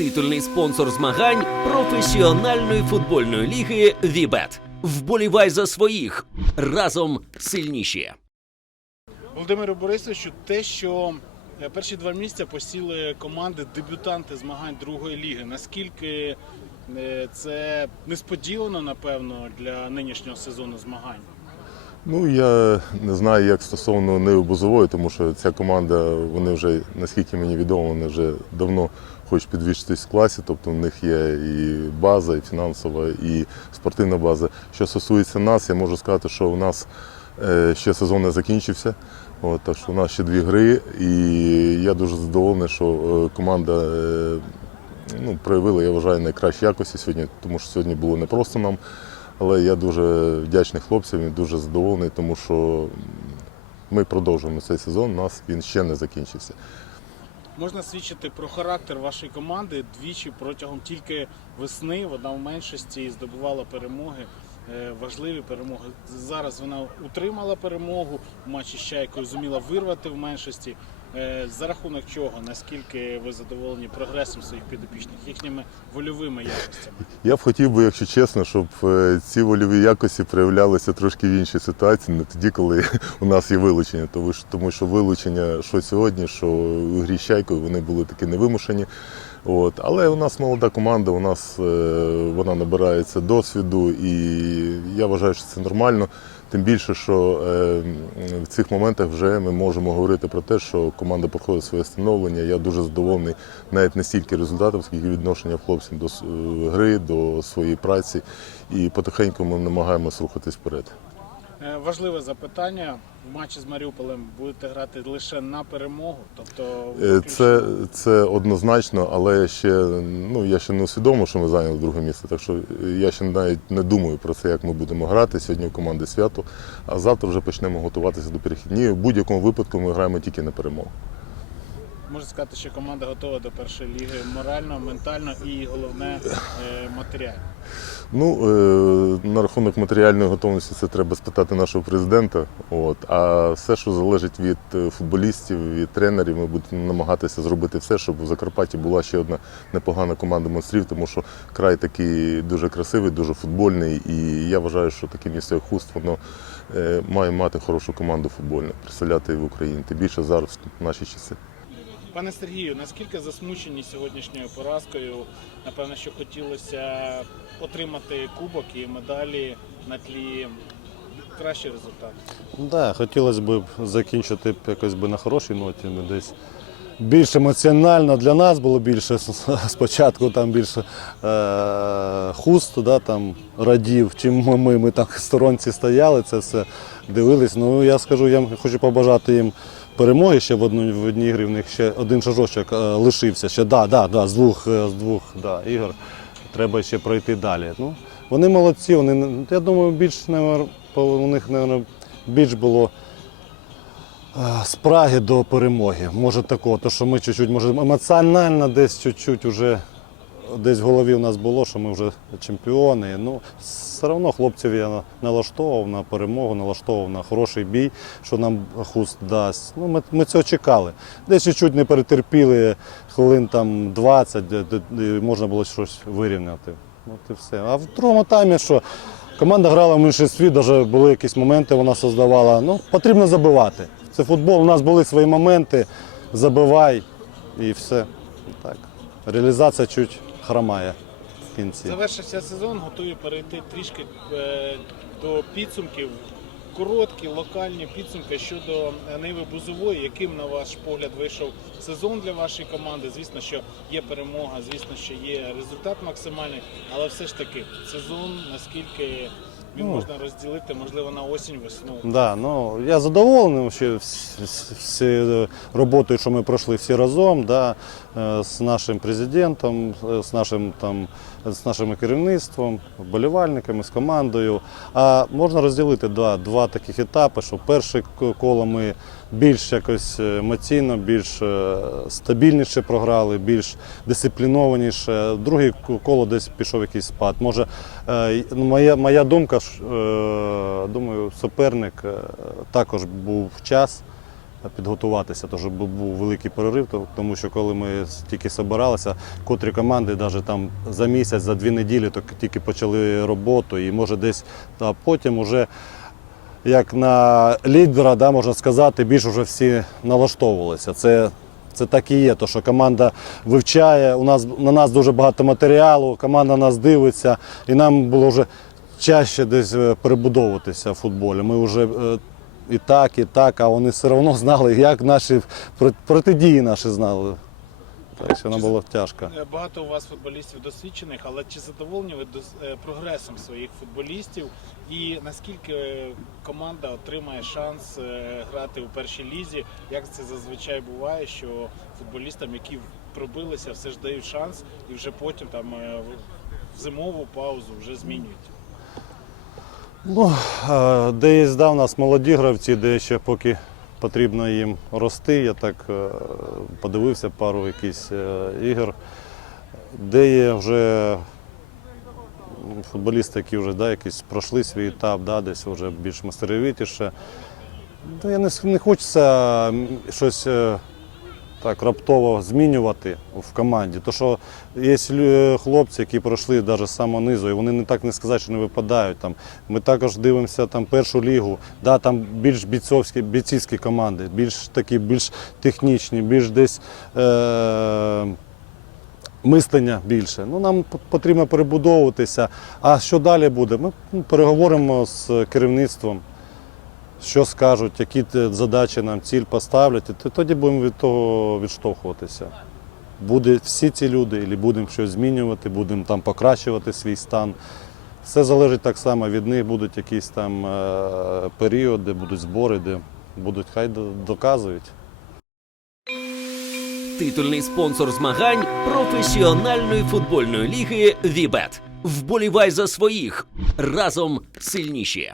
титульний спонсор змагань професіональної футбольної ліги Вібет. Вболівай за своїх разом сильніші. Володимиру Борисовичу, те, що е, перші два місця посіли команди дебютанти змагань другої ліги. Наскільки е, це несподівано, напевно, для нинішнього сезону змагань? Ну я не знаю, як стосовно Ниви Бузової, тому що ця команда, вони вже, наскільки мені відомо, вони вже давно хочуть підвищитись в класі, тобто в них є і база, і фінансова, і спортивна база. Що стосується нас, я можу сказати, що у нас е, ще сезон не закінчився. От, так що у нас ще дві гри, і я дуже задоволений, що е, команда е, ну, проявила, я вважаю, найкращі якості сьогодні, тому що сьогодні було не просто нам. Але я дуже вдячний хлопцям і дуже задоволений, тому що ми продовжуємо цей сезон, у нас він ще не закінчився. Можна свідчити про характер вашої команди двічі протягом тільки весни. Вона в меншості здобувала перемоги, е, важливі перемоги. Зараз вона утримала перемогу в матчі з Чайкою, зуміла вирвати в меншості. Е, За рахунок чого, наскільки ви задоволені прогресом своїх підопічних, їхніми вольовими якостями? Я б хотів би, якщо чесно, щоб е, ці вольові якості проявлялися трошки в іншій ситуації, не тоді, коли у нас є вилучення. Тому що, вилучення, що сьогодні, що у грі з Чайкою, вони були такі невимушені. От. Але у нас молода команда, у нас е, вона набирається досвіду, і я вважаю, що це нормально. Тим більше, що е, в цих моментах вже ми можемо говорити про те, що команда проходить своє становлення. Я дуже задоволений навіть не стільки результатом, скільки відношення хлопців до е, гри, до своєї праці. І потихеньку ми намагаємося рухатись вперед. Е, Важливе запитання. В матчі з Маріуполем будете грати лише на перемогу, тобто Е, Це, це однозначно, але ще ну я ще не усвідомив, що ми зайняли друге місце. Так що я ще навіть не думаю про це, як ми будемо грати. Сьогодні у команди свято, а завтра вже почнемо готуватися до перехідні. В будь-якому випадку ми граємо тільки на перемогу. Можна сказати, що команда готова до першої ліги морально, ментально і головне е, матеріально. Ну, е, на рахунок матеріальної готовності це треба спитати нашого президента. От. А все, що залежить від е, футболістів, від тренерів, ми будемо намагатися зробити все, щоб у Закарпатті була ще одна непогана команда монстрів, тому що край такий дуже красивий, дуже футбольний. І я вважаю, що таке як Хуст, воно е, має мати хорошу команду футбольну, представляти в Україні. Тим більше зараз в наші часи. Пане Сергію, наскільки засмучені сьогоднішньою поразкою? Напевно, що хотілося отримати кубок і медалі на тлі кращий результат. Да, хотілося б закінчити якось би на хорошій ноті, ну, десь більш емоціонально для нас було більше спочатку там більше е, хуст, да, там радів, чим ми, ми, в сторонці стояли, це все дивились. Ну я скажу, я хочу побажати їм перемоги ще в одну в одній грі. В них ще один шажочок е, лишився. Ще да, да, да, з двох е, з двох да, ігор. Треба ще пройти далі. Ну, вони молодці, вони я думаю, більш у них наверно, більш було спраги до перемоги. Може такого, то що ми чуть-чуть, може, емоціонально десь чуть-чуть уже десь в голові у нас було, що ми вже чемпіони. Ну, все одно хлопців я налаштовував на перемогу, налаштовував на хороший бій, що нам хуст дасть. Ну, ми, ми цього чекали. Десь чуть-чуть не перетерпіли хвилин там 20, де, де- де можна було щось вирівняти. От і все. А в другому таймі що? Команда грала в меншинстві, навіть були якісь моменти, вона создавала. Ну, потрібно забивати. Це футбол, у нас були свої моменти, забивай і все. Так. Реалізація чуть хромає в кінці. Завершився сезон, готові перейти трішки е, до підсумків. Короткі локальні підсумки щодо е, Ниви Бузової, яким на ваш погляд вийшов сезон для вашої команди. Звісно, що є перемога, звісно, що є результат максимальний, але все ж таки сезон, наскільки він Ну. можна розділити, можливо, на осінь, весну. Да, ну, я задоволений всі, всі роботою, що ми пройшли всі разом, да, е, з нашим президентом, е, з нашим, там, з нашим керівництвом, вболівальниками, з командою. А можна розділити да, два таких етапи, що перше коло ми більш якось емоційно, більш е, стабільніше програли, більш дисциплінованіше. Друге коло десь пішов якийсь спад. Може, ну, моя, моя думка, ж, е, думаю, суперник е, також був час підготуватися. Тож був великий перерив, тому що коли ми тільки збиралися, котрі команди навіть там за місяць, за дві неділі тільки почали роботу, і може десь а потім уже як на лідера, да, можна сказати, більш вже всі налаштовувалися. Це, це так і є, то що команда вивчає, у нас, на нас дуже багато матеріалу, команда нас дивиться, і нам було вже чаще десь е, перебудовуватися в футболі. Ми вже е, і так, і так, а вони все одно знали, як наші протидії наші знали. Так що нам було тяжко. Е, Багато у вас футболістів досвідчених, але чи задоволені ви прогресом своїх футболістів? І наскільки команда отримає шанс грати у першій лізі? Як це зазвичай буває, що футболістам, які пробилися, все ж дають шанс, і вже потім там в зимову паузу вже змінюють? Ну, де у нас молоді гравці, де ще поки потрібно їм рости. Я так е, подивився пару якісь е, ігор, де є вже футболісти, які вже да, якісь пройшли свій етап, да, десь вже більш мастеровитіше. Да, я не, не хочеться щось е, так раптово змінювати в команді. То що є хлопці, які пройшли навіть з самого низу, і вони не так не сказати, що не випадають. Там. Ми також дивимося там, першу лігу, да, там більш бійцовські, бійцівські команди, більш такі, більш технічні, більш десь. Е- Мислення більше. Ну, нам потрібно перебудовуватися. А що далі буде? Ми ну, переговоримо з керівництвом, що скажуть, які задачі нам ціль поставлять, і т- тоді будемо від того відштовхуватися. Буде всі ці люди, або будемо щось змінювати, будемо там покращувати свій стан. Все залежить так само від них, будуть якісь там е, періоди, будуть збори, де будуть, хай доказують. Титульний спонсор змагань професіональної футбольної ліги Вібет. Вболівай за своїх разом сильніші.